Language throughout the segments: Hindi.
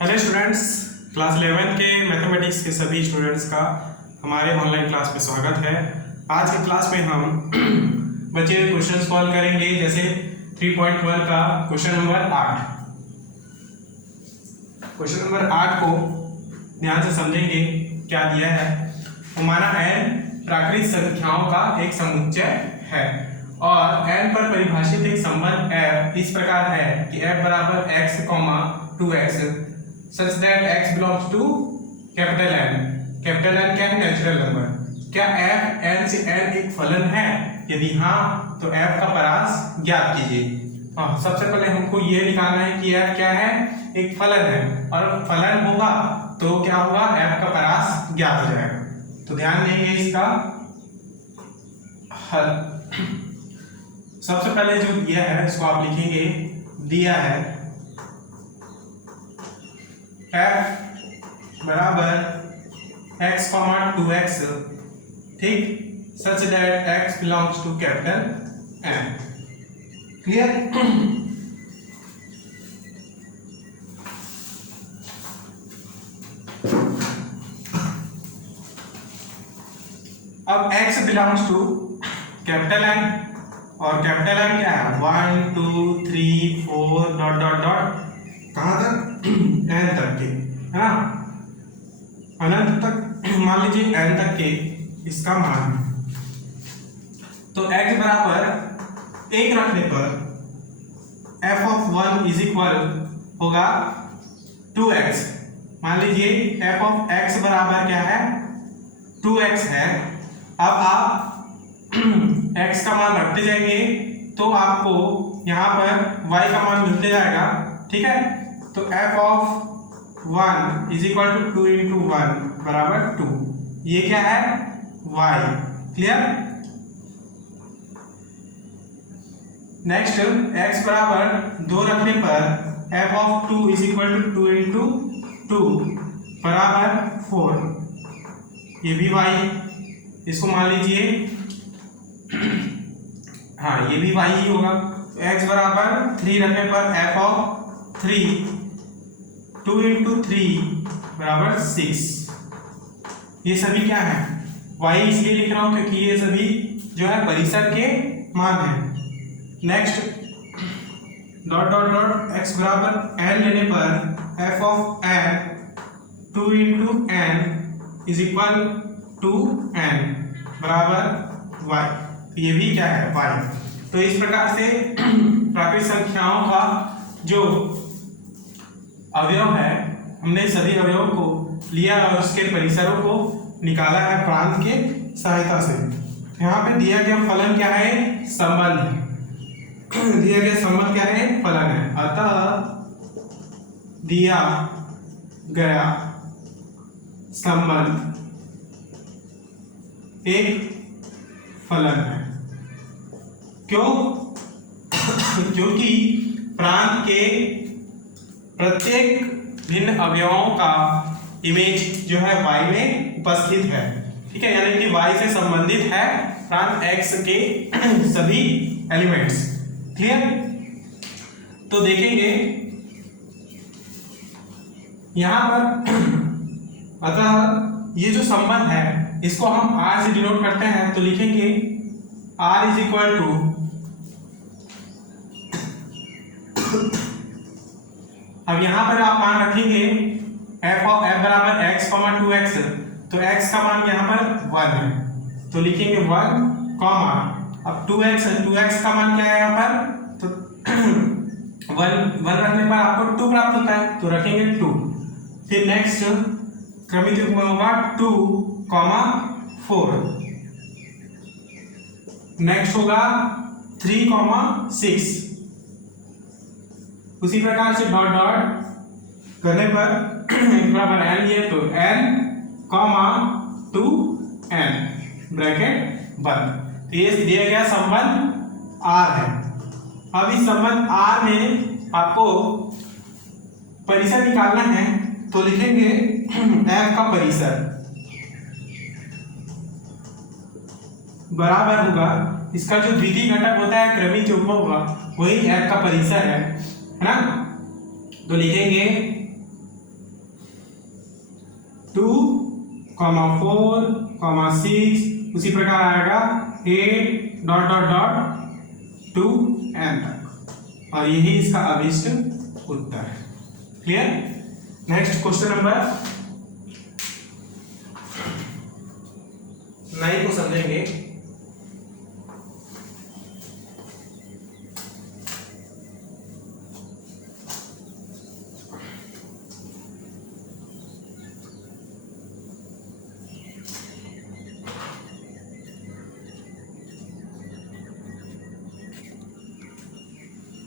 हेलो स्टूडेंट्स, क्लास 11 के मैथमेटिक्स के सभी स्टूडेंट्स का हमारे ऑनलाइन क्लास में स्वागत है। आज की क्लास में हम बच्चे क्वेश्चन सॉल्व करेंगे, जैसे 3.1 का क्वेश्चन नंबर 8। क्वेश्चन नंबर 8 को ध्यान से समझेंगे। क्या दिया है? माना n प्राकृतिक संख्याओं का एक समुच्चय है और n पर परिभाषित एक संबंध f इस प्रकार है कि f बराबर x, 2x such that x belongs to capital N। Capital N क्या है? Natural number. क्या f n से n एक फलन है? यदि हाँ तो f का परास ज्ञात कीजिए। सबसे पहले हमको ये निकालना है कि f क्या है? एक फलन है, और फलन होगा तो क्या होगा? f का परास ज्ञात हो जाएगा। तो ध्यान देंगे इसका हल। सबसे पहले जो दिया है इसको आप लिखेंगे। दिया है f बराबर x, 2x, ठीक, such that x belongs to capital N। Clear? अब x belongs to capital N, और कैपिटल N क्या है? 1 2 3 4 डॉट डॉट डॉट कहाँ तक? n तक के, है ना, अनंत तक। मान लीजिए n तक के इसका मान। तो x बराबर 1 रखने पर f ऑफ 1 इज इक्वल होगा 2x। मान लीजिए f ऑफ x बराबर क्या है? 2x है। अब आप x का मान रखते जाएंगे तो आपको यहाँ पर y का मान मिलते जाएगा, ठीक है। तो f of 1 is equal to 2 into 1 बराबर 2। ये क्या है? y। क्लियर? नेक्स्ट x बराबर 2 रखने पर f of 2 is equal to 2 into 2 बराबर 4। ये भी y, इसको मान लीजिए, हाँ ये भी y ही होगा। x बराबर 3 रखने पर f ऑफ 3 2 इंटू 3 बराबर 6। ये सभी क्या है? y इसलिए लिख रहा हूं क्योंकि ये सभी जो है परिसर के मान है। Next dot dot dot x बराबर n लेने पर f of n 2 into n is equal to n बराबर y। ये भी क्या है? y। तो इस प्रकार से प्राकृतिक संख्याओं का जो अवयव है, हमने सभी अवयवों को लिया और उसके परिसरों को निकाला है प्रांत के सहायता से। यहाँ पे दिया गया फलन क्या है? संबंध है। दिया गया संबंध क्या है? फलन है। अतः दिया गया संबंध एक फलन है। क्यों? क्योंकि प्रांत के प्रत्येक भिन्न अवयवों का इमेज जो है y में उपस्थित है, ठीक है, यानी कि y से संबंधित है प्रांत x के सभी एलिमेंट्स। क्लियर? तो देखेंगे यहां पर अतः ये जो संबंध है इसको हम r से डिनोट करते हैं, तो लिखेंगे r इज इक्वल टू, अब यहां पर आप मान रखेंगे f बराबर x, 2x, तो x का मान यहां पर 1 है, तो लिखेंगे 1, अब 2x का मान क्या है यहाँ पर? तो 1 रखने पर आपको 2 प्राप्त होता है, तो रखेंगे 2। फिर नेक्स्ट क्रमित युग्म में होगा 2, 4। नेक्स्ट होगा 3, 6। उसी प्रकार से डॉट डॉट करने पर बराबर n लिए तो n, 2n ब्रैकेट बंद। तो ये दिया गया संबंध r है। अब इस संबंध r में आपको परिसर निकालना है, तो लिखेंगे f का परिसर बराबर होगा, इसका जो द्वितीय घटक होता है क्रमिक युग्म होगा वही f का परिसर है ना। तो लिखेंगे कॉमा 4 कॉमा 6, उसी प्रकार आएगा 8 dot dot dot to n तक, और यही इसका अभिष्ट उत्तर है। क्लियर। नेक्स्ट क्वेश्चन नंबर 9 को समझेंगे।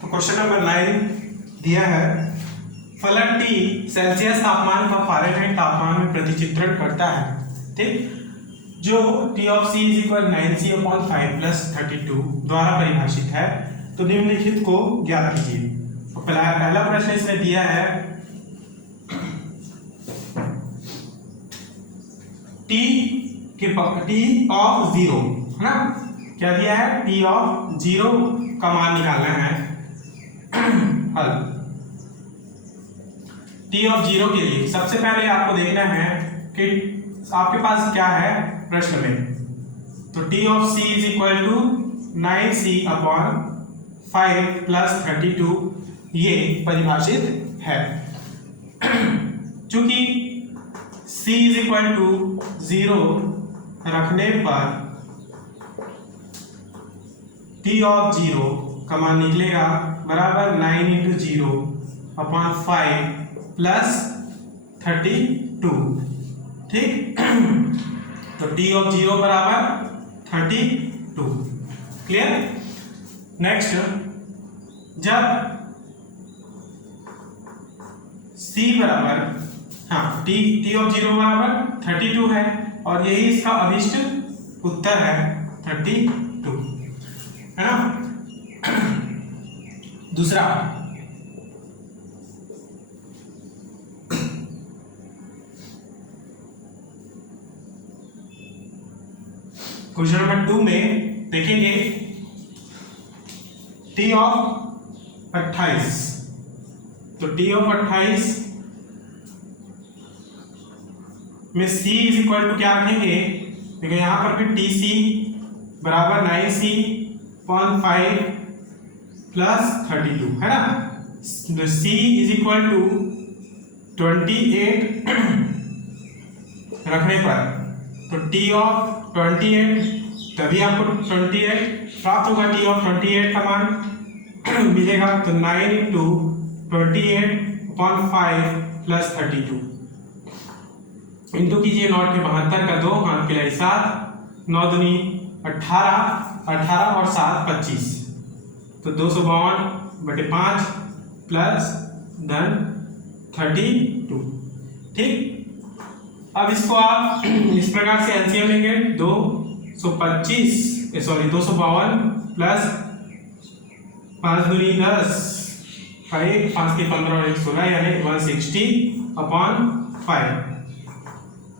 तो क्वेश्चन नंबर 9 दिया है, फलन T सेल्सियस तापमान का फारेनहाइट तापमान में प्रतिचित्रण करता है। ठीक, जो T of C is equal 9C/5 plus 32 द्वारा परिभाषित है। तो निम्नलिखित को ज्ञात कीजिए। तो पहला प्रश्न इसमें दिया है T ऑफ 0 है ना, क्या दिया है, T ऑफ 0 का मान निकालना है। हल T ऑफ 0 के लिए सबसे पहले आपको देखना है कि आपके पास क्या है प्रश्न में। तो T of C is equal to 9C/5 plus 32 ये परिभाषित है। चूंकि C इज इक्वल टू 0 रखने पर T ऑफ 0 का मान निकलेगा बराबर 9 इंटू 0/5 प्लस 32। ठीक, तो T ऑफ 0 बराबर 32। क्लियर। नेक्स्ट, जब C बराबर T ऑफ 0 बराबर 32 है, और यही इसका अभिष्ट उत्तर है 32, है ना। दूसरा, क्वेश्चन नंबर 2 में देखेंगे T ऑफ 28। तो T ऑफ 28 में C इज इक्वल टू क्या रखेंगे, देखो यहां पर भी TC बराबर 9C/5 प्लस 32 है ना। तो C इज इक्वल टू 28 रखने पर, तो T ऑफ 28 तभी आपको 28 प्राप्त होगा। T ऑफ 28 का मान मिलेगा, तो 9 इंटू 28/5 प्लस 32 इंटू कीजिए, 9 के 72 का 2 हाथ के लिए 7, 9 दूनी 18, 18 और 7 25, तो 252/5 प्लस धन 32। ठीक, अब इसको आप इस प्रकार से एलसीएम लेंगे, 252 प्लस 5 दूनी 10, 5 के 15 और 1 16, यानी 160/5।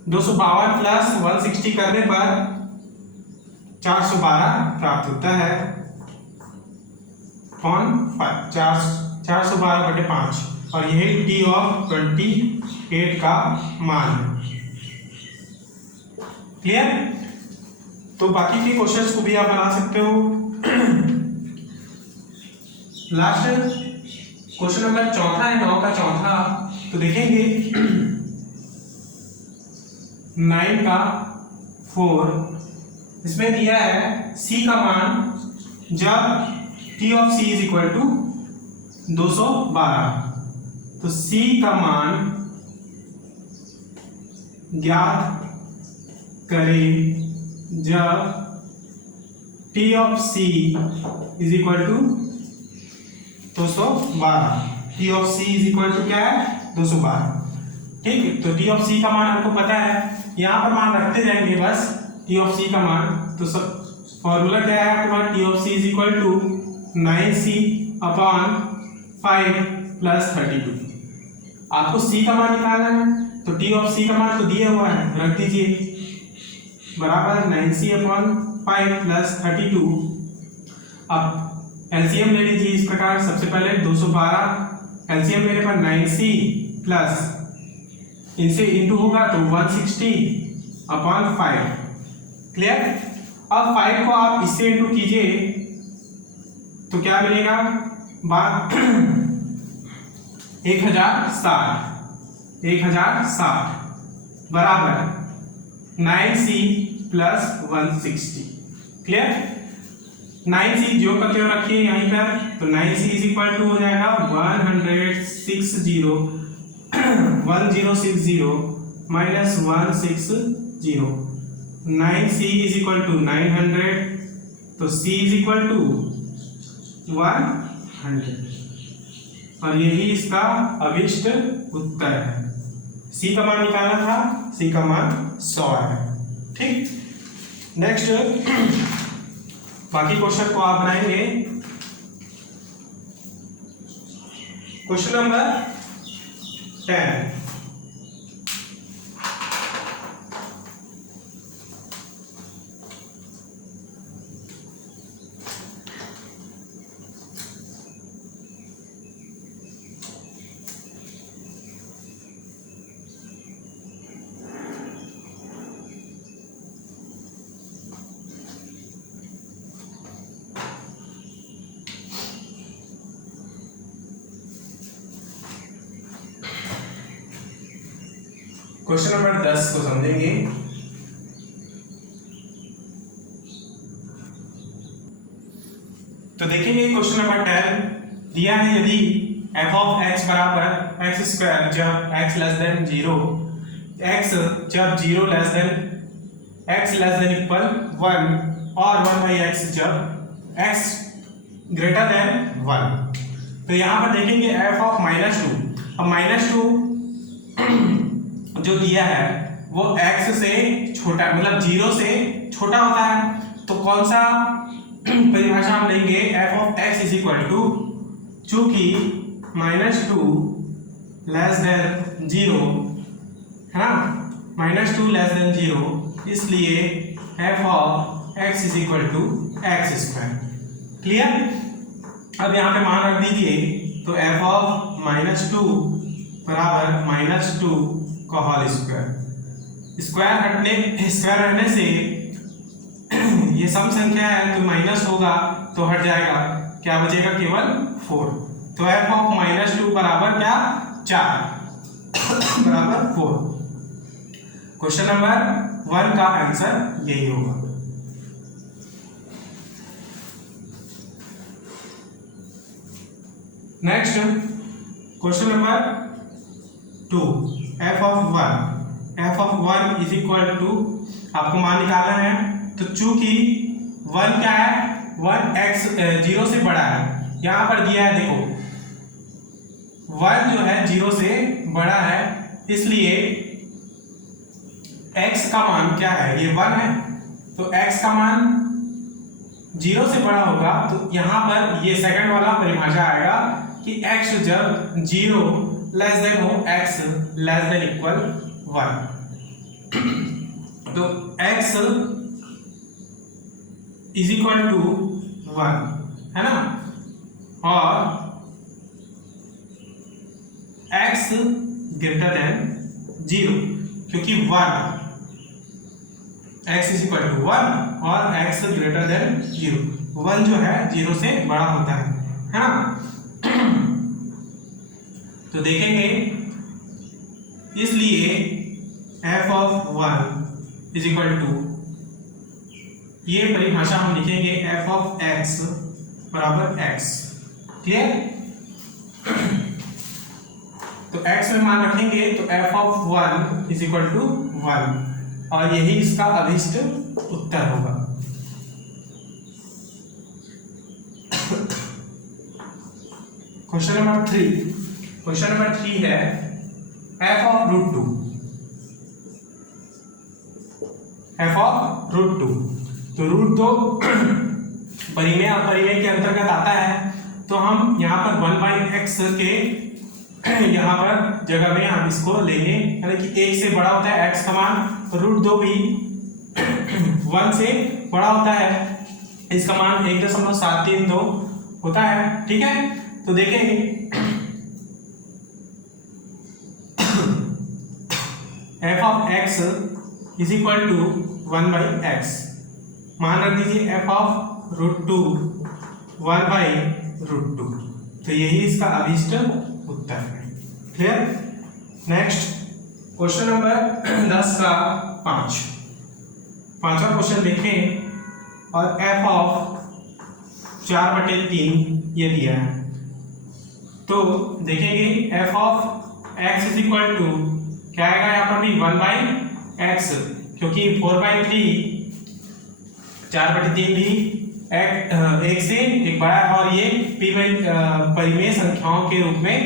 252 प्लस 160 करने पर 412 प्राप्त होता है, 412/5, और यही T ऑफ 28 का मान है। क्लियर। तो बाकी के क्वेश्चंस को भी आप बना सकते हो। लास्ट क्वेश्चन नंबर 4 है, 9 का चौथा। तो देखेंगे 9 का 4, इसमें दिया है C का मान जब T of C is equal to 212। तो C का मान ज्ञात करें जब T of C is equal to 212। T of C is equal to क्या है, 212। ठीक है, तो T ऑफ C का मान हमको पता है, यहाँ पर मान रखते जाएंगे बस T ऑफ C का मान। तो सब फॉर्मूला क्या है आपके पास, T of C is equal to 9C/5 plus 32। आपको C का मान निकालना है, तो T ऑफ C का मान तो दिया हुआ है, रख दीजिए बराबर 9C/5 प्लस 32। अब एलसीएम ले लीजिए इस प्रकार, सबसे पहले 212 एलसीएम लेने पर 9C प्लस इनसे इंटू होगा तो 160 अपॉन 5। क्लियर। अब 5 को आप इससे इंटू कीजिए तो क्या मिलेगा, 1060 बराबर 9c प्लस 160। क्लियर। 9c जो का क्यों रखिए यहीं पर, तो 9c इज इक्वल टू हो जाएगा 1060 minus 160। 9c is equal to 900, तो c इज इक्वल टू 100 और यही इसका अभिष्ट उत्तर है। c का मान निकाला था, c का मान 100 है। ठीक। नेक्स्ट बाकी क्वेश्चन को आप बनाएंगे। Question number 10। क्वेश्चन नंबर 10 को समझेंगे। तो देखेंगे क्वेश्चन नंबर 10 दिया है, यदि f ऑफ x बराबर x स्क्वायर जब x लेस देन 0, x जब 0 less than x less than equal 1 और 1/x जब x ग्रेटर देन 1। तो यहाँ पर देखेंगे f ऑफ -2। अब -2 जो दिया है वो x से छोटा, मतलब 0 से छोटा होता है। तो कौन सा परिभाषा हम लेंगे, f of x is equal to, चूंकि -2 लेस देन 0 है ना, -2 लेस देन 0, इसलिए f of x is equal to x square. Clear. अब यहाँ पे मान रख दीजिए, तो f ऑफ -2 बराबर -2 का होल स्क्वायर। स्क्वायर हटने से ये सम संख्या है तो माइनस होगा तो हट जाएगा, क्या बचेगा, केवल 4। तो f ऑफ -2 बराबर क्या, 4 बराबर 4। क्वेश्चन नंबर 1 का आंसर यही होगा। Next question number 2, f of 1 is equal to, आपको मान निकालना है। तो चूंकि 1 क्या है, 1 x 0 से बड़ा है, यहां पर दिया है देखो 1 जो है 0 से बड़ा है, इसलिए x का मान क्या है, ये 1 है। तो x का मान 0 से बड़ा होगा, तो यहां पर ये सेकंड वाला परिभाषा आएगा कि x जब 0 लेस देन हो, x लेस देन इक्वल 1, तो x इज इक्वल टू 1 है ना, और x ग्रेटर देन 0, क्योंकि 1 x इज इक्वल टू 1 और x ग्रेटर देन 0, 1 जो है 0 से बड़ा होता है ना। तो देखेंगे, इसलिए f of 1 is equal to, ये परिभाषा हम लिखेंगे f ऑफ x बराबर x। क्लियर। तो x में मान रखेंगे तो f of 1 is equal to 1 और यही इसका अभिष्ट उत्तर होगा। क्वेश्चन नंबर 3 है f ऑफ √2। तो √2 परिमेय अपरिमेय के अंतर्गत आता है। तो हम यहाँ पर 1/x के यहाँ पर जगह में हम इसको लेंगे, यानी कि 1 से बड़ा होता है x का मान, √2 भी 1 से बड़ा होता है, इसका मान 1.732 होता है। ठीक है। तो देखेंगे f of x is equal to 1/x। मान रख दीजिए f ऑफ √2 1/√2। तो यही इसका अभीष्ट उत्तर है। क्लियर। नेक्स्ट क्वेश्चन नंबर 10 का 5वां क्वेश्चन देखें और f ऑफ 4/3 ये दिया है। तो देखेंगे f of x is equal to क्या आएगा यहाँ पर भी 1/x, क्योंकि 4/3 4/3 भी एक से एक बड़ा है और ये परिमेय संख्याओं के रूप में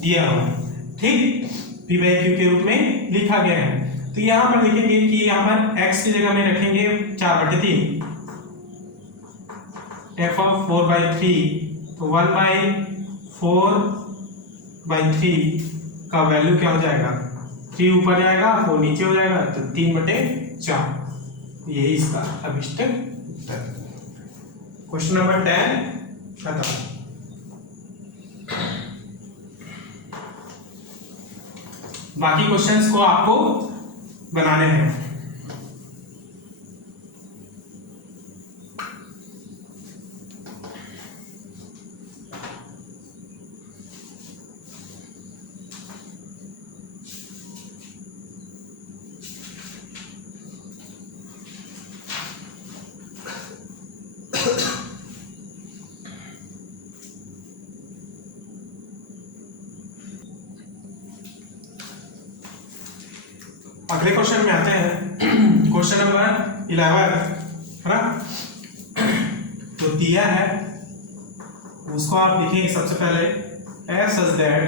दिया हुआ है। ठीक, p/q के रूप में लिखा गया है। तो यहाँ पर देखेंगे कि यहाँ पर x की जगह में रखेंगे 4/3, f ऑफ 4/3, तो 1/4/3 का वैल्यू क्या हो जाएगा, 3 ऊपर जाएगा 4 नीचे हो जाएगा, तो 3/4। यही इसका अभिष्ट उत्तर। क्वेश्चन नंबर 10 खत्म। बाकी क्वेश्चंस को आपको बनाने हैं। अगले क्वेश्चन में आते हैं। क्वेश्चन नंबर 11 है ना, तो दिया है उसको आप लिखेंगे सबसे पहले f such that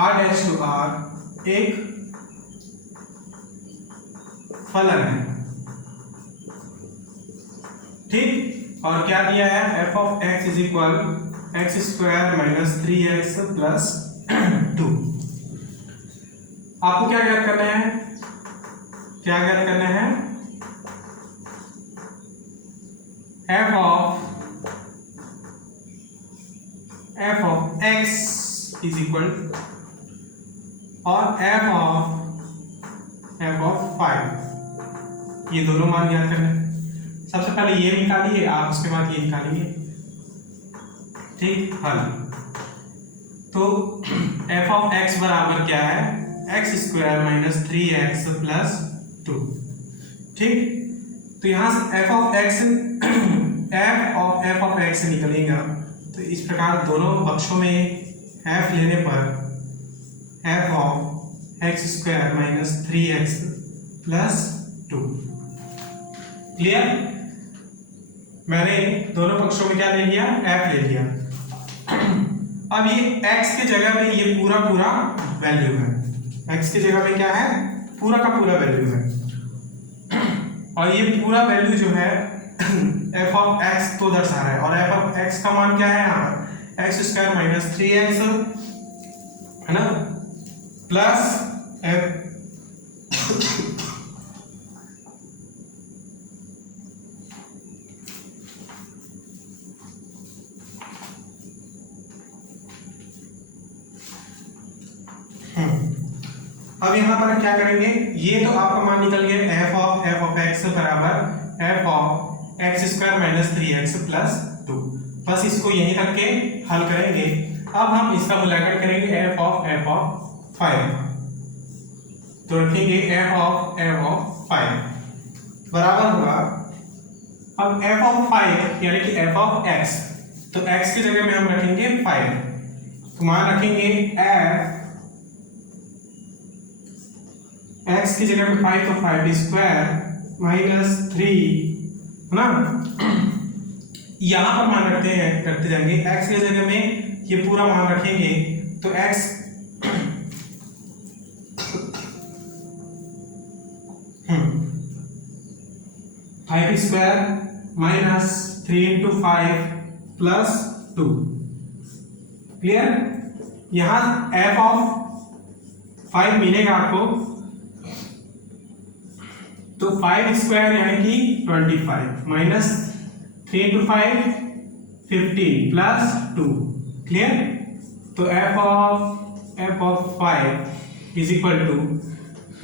r' एक फलन है। ठीक, और क्या दिया है, f of x is equal x² - 3x + 2। आपको क्या ज्ञात करना है, क्या ज्ञात करना है, f of x is equal और f ऑफ 5, ये दोनों मान ज्ञात करना है। सबसे पहले ये निकालिए आप, उसके बाद ये निकालिए। ठीक, हल। तो f ऑफ x बराबर क्या है, x² - 3x + 2। ठीक, तो यहां से f ऑफ x निकलेगा। तो इस प्रकार दोनों पक्षों में f लेने पर f of x² - 3x + 2। Clear. मैंने दोनों पक्षों में क्या ले लिया, f ले लिया। अब ये x के जगह में ये पूरा वैल्यू है, x की जगह में क्या है, पूरा का पूरा वैल्यू है। और ये पूरा वैल्यू जो है f ऑफ x को दर्शा रहा है, और f ऑफ x का मान क्या है यहाँ पर, x² - 3x है ना, प्लस f अब यहाँ पर क्या करेंगे, ये तो आपका मान निकल गया f ऑफ x बराबर f ऑफ x² - 3x + 2। बस इसको यहीं रख के हल करेंगे। अब हम इसका मूल्यांकन करेंगे f ऑफ 5। तो रखेंगे f ऑफ 5 बराबर होगा, अब f ऑफ 5 यानी कि f ऑफ x, तो x की जगह में हम रखेंगे 5। तो मान रखेंगे f x की जगह में 5, तो 5² - 3 है ना। यहां पर मान रखते जाएंगे, x की जगह में ये पूरा मान रखेंगे, तो x 5² - 3 × 5 + 2। क्लियर। यहां f ऑफ 5 मिलेगा आपको, तो 5² यानी कि 25 - 3 × 5 15 + 2। क्लियर। तो f of f of 5 is equal to,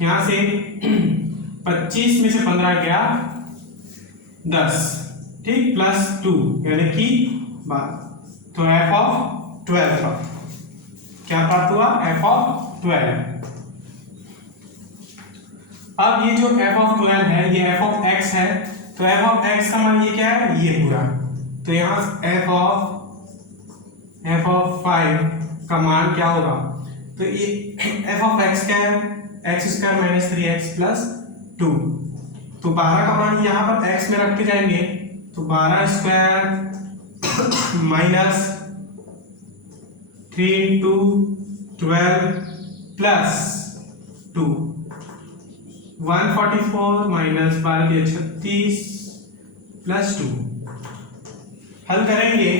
यहाँ से 25 में से 15 गया 10, ठीक, प्लस 2 यानी कि तो एफ ऑफ 12 था। क्या प्राप्त हुआ? F of 12। अब ये जो एफ ऑफ 12 है ये एफ ऑफ एक्स है, तो एफ ऑफ एक्स का मान ये क्या है? ये पूरा। तो यहाँ एफ ऑफ 5 का मान क्या होगा? तो ये एफ ऑफ एक्स क्या है? X square minus 3x plus 2। तो 12 का मान यहाँ पर x में रखते जाएंगे, तो 12 square minus 3 into 12 plus 2, 144 minus 12 36 plus 2। हल करेंगे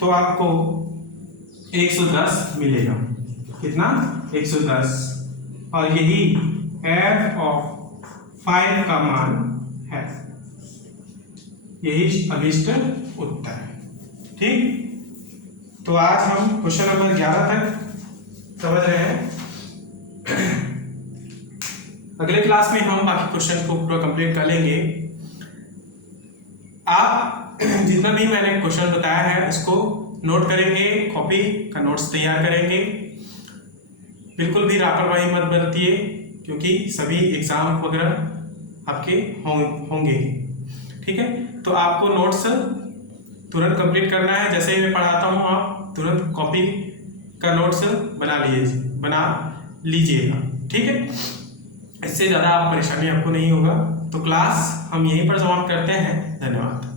तो आपको 110 मिलेगा। कितना? 110। और यही एफ ऑफ 5 का मान है, यही अभिष्ट उत्तर है। ठीक, तो आज हम क्वेश्चन नंबर 11 तक समझ रहे हैं। अगले क्लास में हम बाकी क्वेश्चन को पूरा कंप्लीट कर लेंगे। आप जितना भी मैंने क्वेश्चन बताया है इसको नोट करेंगे, कॉपी का नोट्स तैयार करेंगे। बिल्कुल भी लापरवाही मत बरतिए, क्योंकि सभी एग्जाम वगैरह आपके होंगे। ठीक है, तो आपको नोट्स तुरंत कंप्लीट करना है। जैसे ही मैं पढ़ाता हूँ आप तुरंत कॉपी का नोट्स बना लीजिएगा। ठीक है, इससे ज़्यादा परेशानी आपको नहीं होगा। तो क्लास हम यहीं पर समाप्त करते हैं। धन्यवाद।